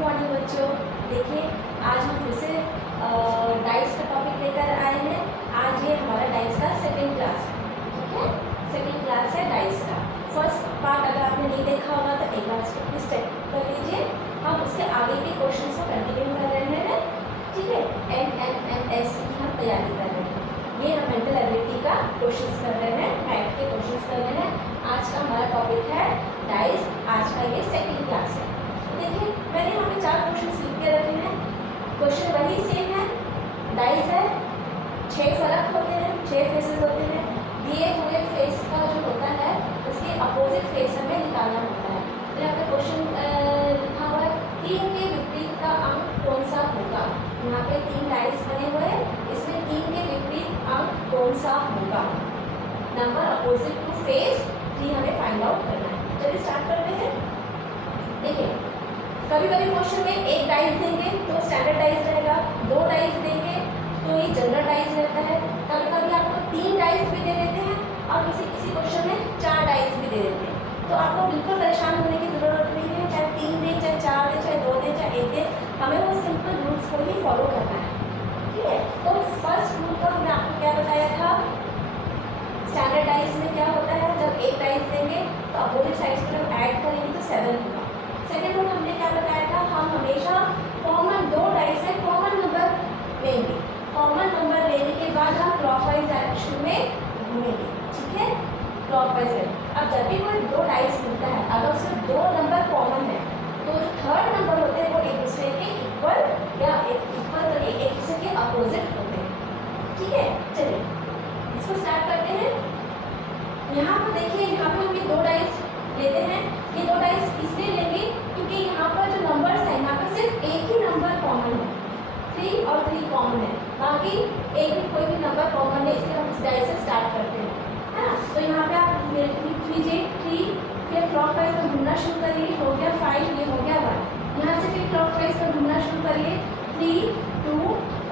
Morning बच्चों। देखिए आज हम फिर से डाइस का टॉपिक लेकर आए हैं। आज ये हमारा डाइस का सेकंड क्लास है, ठीक है। सेकंड क्लास है डाइस का। फर्स्ट पार्ट अगर आपने नहीं देखा होगा तो एक बार इसको प्लीज चेक कर लीजिए। हम उसके आगे के क्वेश्चंस को कंटिन्यू कर रहे हैं, ठीक है। NMMS की हम तैयारी कर रहे हैं। ये हम मेंटल एबिलिटी का क्वेश्चंस कर रहे हैं, मैथ के क्वेश्चंस कर रहे हैं। आज का हमारा टॉपिक है डाइस। आज का ये सेकंड क्लास है। देखिए मैंने यहाँ पे 4 क्वेश्चंस लिख के रखे हैं। क्वेश्चन वही सेम है, डाइस है, 6 फलक होते हैं, 6 फेसेस होते हैं। दिए हुए फेस का जो होता है उसके अपोजिट फेस हमें निकालना होता है। तो यहाँ पे क्वेश्चन लिखा हुआ है 3 के विपरीत का अंक कौन सा होगा। यहाँ पे 3 डाइस बने हुए हैं, इसमें 3 के विपरीत अंक कौन सा होगा। नंबर अपोजिट टू फेस 3 हमें फाइंड आउट करना है। चलिए स्टार्ट करते हैं। देखिए कभी कभी क्वेश्चन में एक डाइस देंगे तो स्टैंडर्ड डाइस रहेगा, 2 डाइस देंगे तो ये जनरल डाइस रहता है। कभी कभी आपको 3 डाइस भी दे देते हैं और किसी किसी क्वेश्चन में 4 डाइस भी दे देते हैं। तो आपको बिल्कुल परेशान होने की ज़रूरत नहीं है, चाहे 3 दें, चाहे 4 दें, चाहे 2 दें, चाहे 1 दें, हमें वो सिंपल रूल्स को ही फॉलो करना है, ठीक है। तो फर्स्ट रूल का हमने आपको क्या बताया था, स्टैंडर्ड डाइस में क्या होता है, जब एक डाइस देंगे तो अपोजिट साइड्स पर हम ऐड करेंगे तो 7 होगा। सेकेंड रूल हमने क्या बताया था, हम हमेशा कॉमन 2 डाइस है, कॉमन नंबर लेंगे। कॉमन नंबर लेने के बाद हम क्लॉकवाइज डायरेक्शन में घूमेंगे, ठीक है, क्लॉकवाइज है। अब जब भी कोई 2 डाइस मिलता है, अगर उसमें 2 नंबर कॉमन है तो जो थर्ड नंबर होते हैं वो एक दूसरे के इक्वल या इक्वल करिए एक दूसरे के अपोजिट होते हैं, ठीक है। चलिए इसको स्टार्ट करते हैं। यहाँ पर देखिए, यहाँ पर हम ये 2 डाइस लेते हैं। ये 2 डाइस इसलिए लेंगे क्योंकि यहाँ पर जो नंबर्स हैं, यहाँ पर सिर्फ एक ही नंबर कॉमन है, 3 और 3 कॉमन है, बाकी एक भी कोई भी नंबर कॉमन है, इसलिए हम इस डाइस से स्टार्ट करते हैं, है ना। तो यहाँ पे आप लिख लीजिए 3, फिर क्लॉकवाइज में घूमना शुरू करिए, हो गया 5, ये हो गया 1। यहाँ से फिर क्लॉकवाइज में घूमना शुरू करिए, 3, 2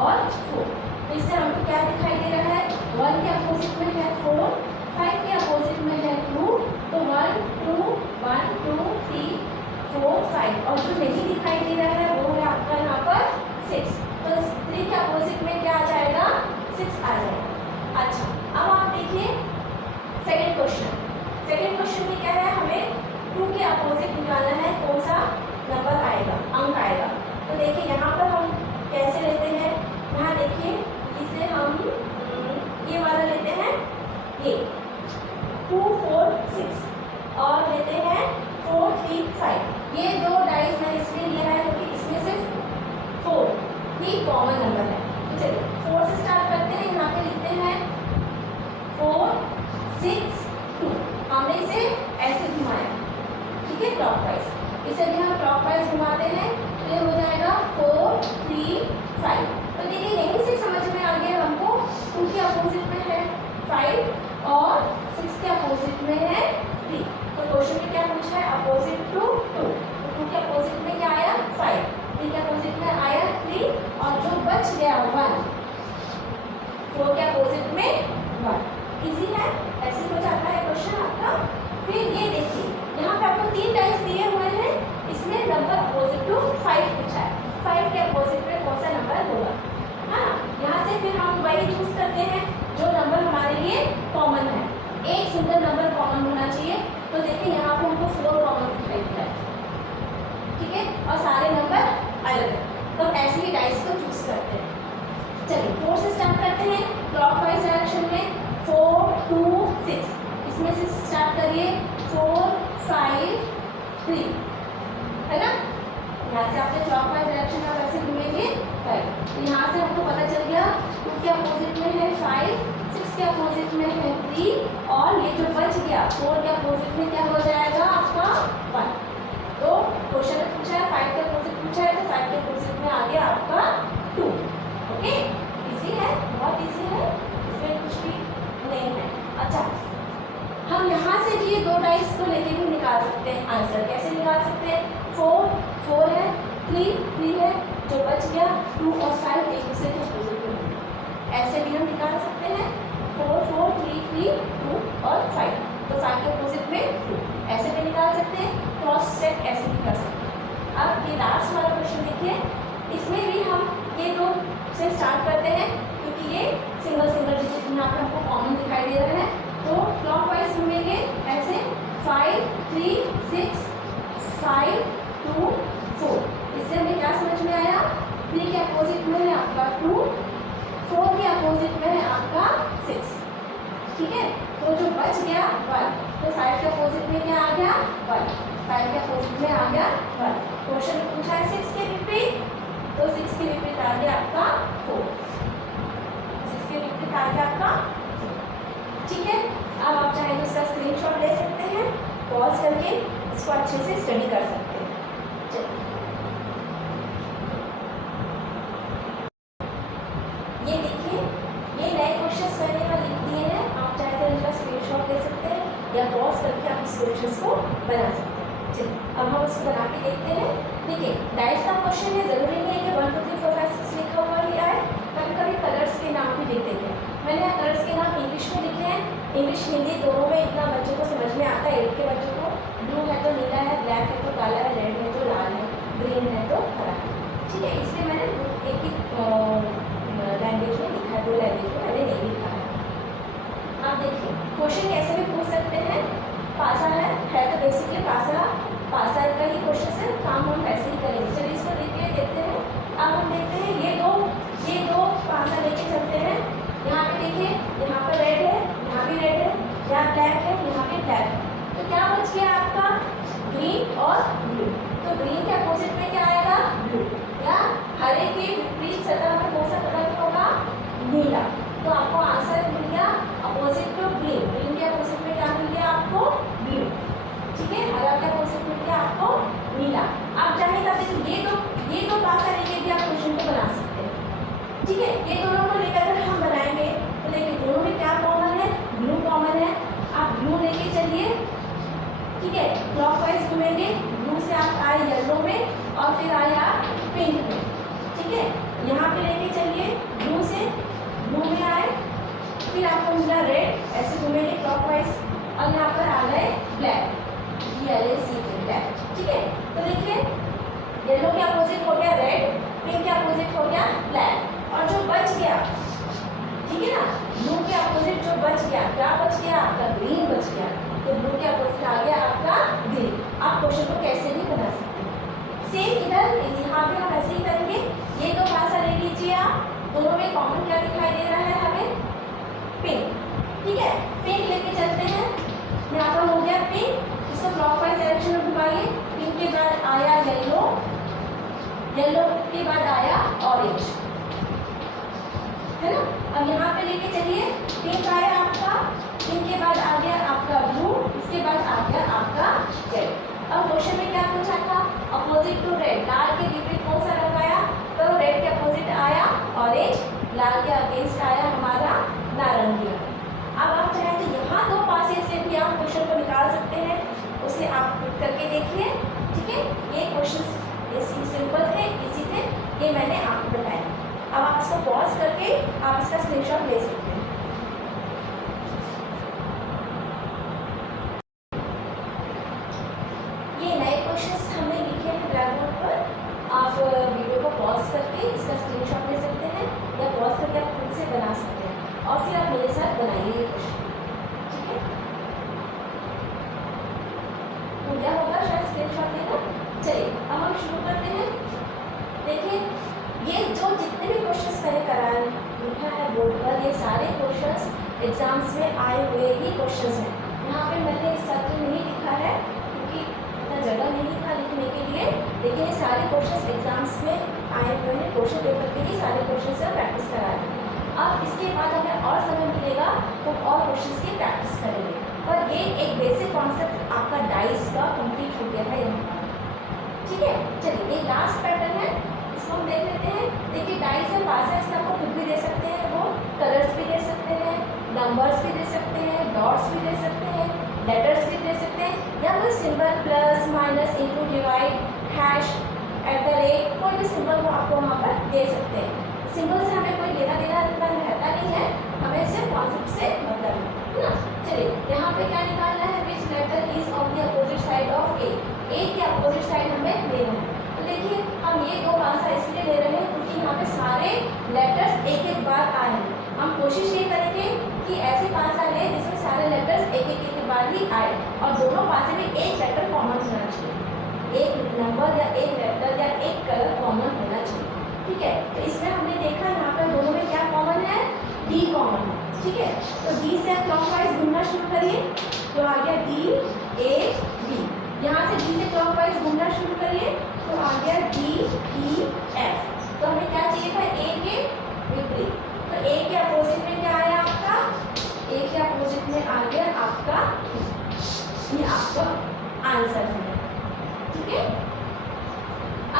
और 4। तो इससे हमको क्या दिखाई दे रहा है, 1 के अपोजिट में है 4, 5 के अपोजिट में है 2, तो 1 2 1 2 3 4 5, और जो नहीं दिखाई दे रहा है वो है आपका यहाँ पर 6। तो 3 के अपोजिट में क्या आ जाएगा, 6 आ जाएगा। अच्छा अब आप देखिए सेकेंड क्वेश्चन। सेकेंड क्वेश्चन में क्या है, हमें 2 के अपोजिट निकालना है, कौन सा नंबर आएगा, अंक आएगा। तो देखिए यहाँ पर हम कैसे लेते हैं, यहाँ देखिए इसे हम ये वाला लेते हैं, ये 2 4 6 और लेते हैं 4 3 5। ये 2 डाइस मैंने इसलिए लिया है क्योंकि इसमें सिर्फ 4 ही कॉमन नंबर है। तो चलिए 4 से स्टार्ट करते हैं। यहाँ पे लिखते हैं 4 6 2। हमने इसे ऐसे घुमाया, ठीक है, क्लॉकवाइज। इसे भी हम क्लॉकवाइज घुमाते हैं तो ये हो जाएगा 4 3 5। तो देखिए यहीं से समझ में आ गया हमको, 2 के अपोजिट में है 5 और 6 के अपोजिट में है 3। तो क्वेश्चन में क्या पूछा है, अपोजिट टू 2। तो 2 के अपोजिट में क्या आया 5, 3 के अपोजिट में आया 3, और जो बच गया 1, 4 के अपोजिट में 1। इजी है, ऐसे हो जाता है क्वेश्चन आपका। फिर ये देखिए यहाँ पे आपको 3 डाइस दिए हुए हैं, इसमें नंबर अपोजिट टू 5 पूछा है, 5 के अपोजिट में कौन सा नंबर होगा, हाँ। यहाँ से फिर हम वही चूज करते हैं जो नंबर हमारे लिए कॉमन है। एक सिंगल नंबर कॉमन होना चाहिए। तो देखिए यहाँ पे हमको 4 कॉमन दिखाई दिया है, ठीक है, और सारे नंबर अलग है। तो ऐसे ही डाइस को चूज करते हैं। चलिए 4 से स्टार्ट करते हैं, क्लॉकवाइज डायरेक्शन में 4 2 6। इसमें से स्टार्ट करिए 4 5 3, है ना। यहाँ से आपने क्लॉकवाइज डायरेक्शन में वैसे घूमेंगे 5। तो यहाँ से हमको पता चल गया 2 के अपोजिट में है 5, 6 के अपोजिट में है 3, और ये जो बच गया 4 के अपोजिट में क्या हो जाएगा आपका 1। तो क्वेश्चन में पूछा है 5 के अपोजिट पूछा है, तो 5 के अपोजिट में आ गया आपका 2। ओके, इजी है, बहुत इजी है, इसमें कुछ भी नहीं है। अच्छा हम यहाँ से भी ये 2 डाइस को लेके भी निकाल सकते हैं आंसर। कैसे निकाल सकते हैं, 4 4 है, 3 3 है, जो बच गया 2 और 5 एक दूसरे के अपोजिट में, ऐसे भी हम निकाल सकते हैं 4 4 3 3 2 और 5। तो 5 के अपोजिट में 2, ऐसे भी निकाल सकते हैं। क्रॉस चेक ऐसे भी कर सकते हैं। अब ये लास्ट वाला क्वेश्चन देखिए, इसमें भी हम ये दो से स्टार्ट करते हैं क्योंकि ये सिंगल सिंगल डिजिट यहाँ पर हमको कॉमन दिखाई दे रहा है। तो क्लॉकवाइज घूमेंगे ऐसे 5 3 6 5 2 4। इससे हमें क्या समझ में आया, 3 के अपोजिट में है आपका 2, 4 के अपोजिट में है आपका 6। ठीक है, तो जो बच गया 1, तो 5 के अपोजिट में क्या आ गया 1, 5 के अपोजिट में आ गया 1। क्वेश्चन में पूछा है 6 के विपरीत, तो 6 के विपरीत आ गया आपका 4, 6 के विपरीत आ गया आपका 4। ठीक है, अब आप चाहें तो इसका स्क्रीनशॉट ले सकते हैं, पॉज करके इसको अच्छे से स्टडी कर सकते हैं। चलिए, ये देखिए, ये नए क्वेश्चंस मैंने यहाँ लिख दिए हैं, आप चाहे तो इनका स्क्रीनशॉट ले सकते हैं या पॉज करके आप इस क्वेश्चंस को बना सकते हैं। चलिए, अब हम उसको बना के देखते हैं। देखिए, डाइस का क्वेश्चन है, ज़रूरी नहीं है कि 1 2 3 4 5 6 लिखा हुआ ही आए, कभी कभी कलर्स के नाम भी लिख देते हैं। मैंने यहाँ कलर्स के नाम इंग्लिश में लिखे हैं, इंग्लिश हिंदी दोनों में इतना बच्चों को समझ में आता है। 8 के बच्चों को ब्लू है तो नीला है, ब्लैक है तो काला है, रेड है तो लाल है, ग्रीन है तो हरा है। ठीक है, इसलिए मैंने एक ही लैंग्वेज में लिखा है, 2 लैंग्वेज में मैंने नहीं लिखा है। आप देखिए, क्वेश्चन कैसे भी पूछ सकते हैं। पासा है तो बेसिकली पासा का ही क्वेश्चन है, काम हम वैसे ही करेंगे। चलिए इसको देखते हैं। अब हम देखते हैं ये दो पासा लेके चलते हैं। यहाँ पे देखिए, यहाँ पर रेड है, यहाँ भी रेड है, यहाँ ब्लैक है, यहाँ पे ब्लैक है। तो क्या बच गया आपका ग्रीन और ब्लू। तो ग्रीन के अपोजिट में क्या आएगा ब्लू, या हरे के विपरीत सतह में कौन सा कलर होगा नीला। तो आपको आंसर मिल गया अपोजिट टू ग्रीन, ग्रीन के अपोजिट में क्या मिल गया आपको ब्लू। ठीक है, हरा के अपोजिट मिल गया आपको नीला। आप चाहे तो ये दो पासा लेके भी आप क्वेश्चन को बना सकते हैं। ठीक है, ये दोनों को लेकर अगर हम बनाएंगे तो देखिए दोनों में क्या कॉमन है, ब्लू कॉमन है। आप ब्लू लेके चलिए, ठीक है, क्लॉकवाइज घूमेंगे, ब्लू से आप आए येलो में और फिर आए आप पिंक में। ठीक है, यहाँ पे लेके चलिए, ब्लू से ब्लू में आए, फिर आपको मिला रेड, ऐसे घूमेंगे क्लॉकवाइज और यहाँ पर आ गए ब्लैक, ब्लैक। ठीक है, तो देखिए येलो के अपोजिट हो गया रेड, पिंक के अपोजिट हो गया ब्लैक, और जो बच गया, ठीक है ना, ब्लू के अपोजिट जो बच गया, क्या बच गया आपका ग्रीन बच गया। तो ब्लू के अपोजिट आ गया आपका ग्रीन। आप क्वेश्चन को कैसे भी बना सकते हैं। सेम इधर यहाँ पे हम ऐसे ही करेंगे। ये दो पासा ले लीजिए आप, दोनों में कॉमन क्या दिखाई दे रहा है हमें पिंक। ठीक है, पिंक लेके चलते हैं, यहाँ पर हो गया पिंक, इसको क्लॉकवाइज डायरेक्शन में घुमाइए। पिंक के बाद आया येलो, येलो के बाद आया ऑरेंज, है ना। अब यहाँ पे लेके चलिए, पिंक आया आपका, पिंक के बाद आ गया आपका ब्लू, इसके बाद आ गया आपका रेड। अब क्वेश्चन में क्या पूछा था, अपोजिट टू रेड, लाल के विपरीत कौन सा रंग आया, तो रेड के अपोजिट आया ऑरेंज, लाल के अगेंस्ट आया हमारा नारंगी। अब आप चाहें तो यहाँ दो पासे से भी आप क्वेश्चन को निकाल सकते हैं, उसे आप करके देखिए। ठीक है, ये क्वेश्चन सिंपल थे, इजी थे, ये मैंने आपको बताया। अब आप इसको पॉज करके आप इसका स्क्रीनशॉट ले सकते हैं। ये नए क्वेश्चंस हमने लिखे हैं ब्लैक बोर्ड पर, आप वीडियो को पॉज करके इसका स्क्रीनशॉट ले सकते हैं या पॉज करके आप खुद से बना सकते हैं और फिर आप मेरे साथ बनाइए ये क्वेश्चन। ठीक है, तो क्या होगा, शायद स्क्रीनशॉट लेना। चलिए अब हम शुरू करते हैं। देखिए, ये जो जितने भी क्वेश्चंस मैंने कराए लिखा है बोर्ड पर, ये सारे क्वेश्चंस एग्जाम्स में आए हुए ही क्वेश्चंस हैं। यहाँ पे मैंने इस सत्र नहीं लिखा है क्योंकि इतना जगह नहीं था लिखने के लिए, लेकिन ये सारे क्वेश्चंस एग्जाम्स में आए हुए हैं, क्वेश्चन पेपर के ही सारे क्वेश्चन से प्रैक्टिस करा रहे हैं। अब इसके बाद हमें और समय मिलेगा तो और क्वेश्चन की प्रैक्टिस करेंगे, और ये एक बेसिक कॉन्सेप्ट आपका डाइस का कंप्लीट हो गया है यहाँ पर। ठीक है, चलिए ये लास्ट पैटर्न है, इसको हम देख लेते हैं। देखिए डाइस है, पास है, इसका आपको कुछ भी दे सकते हैं, वो कलर्स भी दे सकते हैं, नंबर्स भी दे सकते हैं, डॉट्स भी दे सकते हैं, लेटर्स भी दे सकते हैं, या कोई symbol plus minus into divide hash @ कोई भी सिंबल वो आपको वहाँ पर दे सकते हैं। सिंबल से हमें कोई लेना देना रहता नहीं है, हमें सिर्फ कॉन्सेप्ट से मतलब है ना। चलिए यहाँ पे क्या निकालना है, which letter is on the opposite side of A के अपोजिट साइड हमें लेना है। साइड और दोनों पासे में एक वेक्टर कॉमन होना चाहिए, एक नंबर या एक वेक्टर या एक कलर कॉमन होना चाहिए। ठीक है, तो इसमें हमने देखा यहाँ पर दोनों में क्या कॉमन है, डी कॉमन है। ठीक है, तो डी से क्लॉकवाइज घूमना शुरू करिए, तो आ गया डी ए बी। यहाँ से डी से क्लॉकवाइज घूमना शुरू करिए, तो आ गया डी ई एफ। तो हमें क्या चाहिए था, ए के विपरीत, तो ए के अपोजिट में क्या आया आपका, ए के अपोजिट में आ गया आपका, ये आपका आंसर है। ठीक है,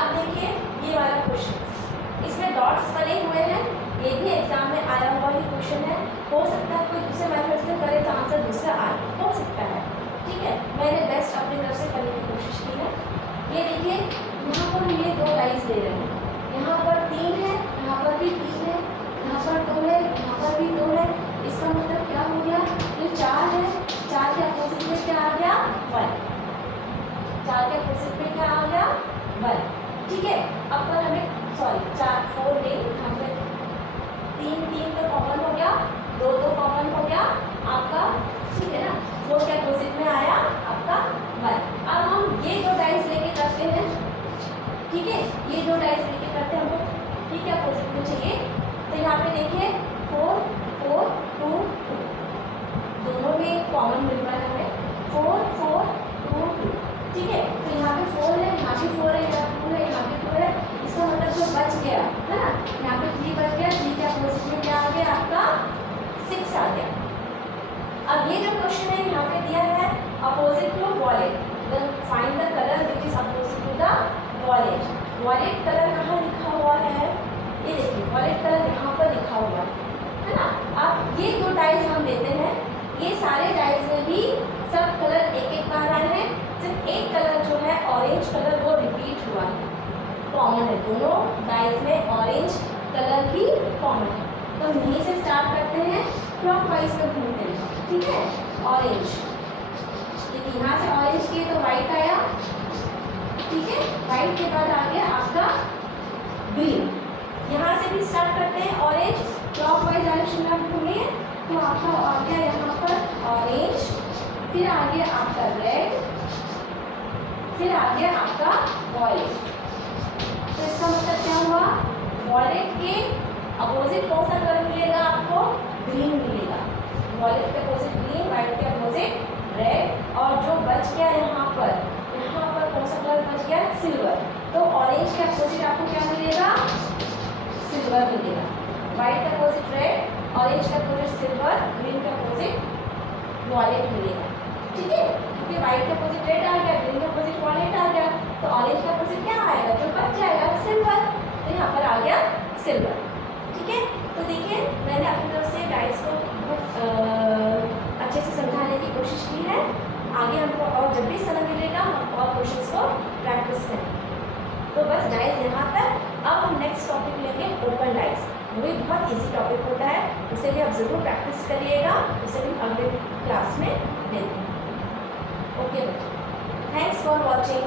अब देखिए ये वाला क्वेश्चन, इसमें डॉट्स बने हुए हैं, ये भी एग्जाम में आया हुआ ही क्वेश्चन है। हो सकता है कोई दूसरे मेथड से करे तो आंसर दूसरा आए, हो सकता है। ठीक है, मैंने बेस्ट अपनी तरफ से करने की कोशिश की है। ये देखिए यहाँ पर ये दो डाइस ले रहे हैं, यहाँ पर 3 है, यहाँ पर भी 3 है, यहाँ पर 2 है, यहाँ पर भी 2 है। इसका मतलब क्या हो गया, ये 4 है, 4 के अपोजिट में क्या आ गया, 1। 4 के अपोजिट में क्या आ गया, 1। ठीक है, अब पर हमें सॉरी 4 4 नहीं, यहाँ पे 3 3 तो कॉमन हो गया, 2 2 कॉमन हो गया आपका। ठीक है ना, 4 के अपोजिट में आया आपका 1। अब हम ये दो डाइस लेके करते हैं। ठीक है, ये दो डाइस लेके करते हैं, हमको ठीक है अपोजिट में चाहिए। तो यहाँ पे देखिए 4 4 2 2, दोनों में कॉमन मिल रहा है हमें, 4 4 2 2। ठीक है, तो यहाँ पे 4 है, यहाँ पे 4 है, यहाँ पे 2 है, यहाँ पे 2 है। इसका मतलब जो बच गया है ना, यहाँ पे 3 बच गया, 3 के अपोजिट में क्या आ गया आपका, 6 आ गया। अब ये जो क्वेश्चन है यहाँ पे दिया है opposite to violet, then find the colour which is opposite to the violet. Violet colour कहाँ लिखा हुआ है, ये देखिए वॉलेट कलर यहाँ पर लिखा हुआ है ना। अब ये दो डाइस हम लेते हैं, ये सारे डाइस में भी सब कलर एक एक बार आए हैं, सिर्फ एक कलर जो है ऑरेंज कलर वो रिपीट हुआ है, कॉमन है, दोनों डाइस में ऑरेंज कलर ही कॉमन है। तो यहीं से स्टार्ट करते हैं, क्लॉकवाइज में घूमते हैं। ठीक है, ऑरेंज, देखिए यहाँ से ऑरेंज किए तो वाइट आया। ठीक है, वाइट के बाद आ गया आपका ग्रीन। यहाँ से भी स्टार्ट करते हैं ऑरेंज, क्लॉकवाइज डायरेक्शन में आप घूमिए तो आपका आ गया यहाँ पर ऑरेंज, फिर आ गया आपका रेड, फिर आ गया आपका वॉयलेट। तो इसका मतलब क्या हुआ, वॉयलेट के अपोजिट कौन सा कलर मिलेगा आपको, ग्रीन मिलेगा। वॉयलेट के अपोजिट ग्रीन, व्हाइट के अपोजिट रेड, और जो बच गया यहाँ पर कौन सा कलर बच गया, सिल्वर। तो ऑरेंज के अपोजिट आपको क्या मिलेगा, सिल्वर मिलेगा। व्हाइट के अपोजिट रेड, ऑरेंज के अपोजिट सिल्वर, ग्रीन के अपोजिट वॉयलेट मिलेगा। ठीक है, क्योंकि व्हाइट के अपोजिट रेड आ गया, ग्रीन के अपोजिट वॉयलेट आ गया, तो ऑरेंज के अपोजिट क्या आएगा, जो बच जाएगा सिल्वर, तो यहाँ पर आ गया सिल्वर। ठीक है, तो देखिए मैंने अपनी तरफ से डाइस को बहुत अच्छे से समझाने की कोशिश की है। आगे हमको और जब भी समय मिलेगा हम और क्वेश्चंस को प्रैक्टिस करेंगे। तो बस डाइस यहाँ तक। अब हम नेक्स्ट टॉपिक लेंगे ओपन डाइस, वो भी बहुत इजी टॉपिक होता है, उसे भी आप ज़रूर प्रैक्टिस करिएगा, उसे भी अगले क्लास में लेते हैं। ओके बच्चों, थैंक्स फॉर वॉचिंग।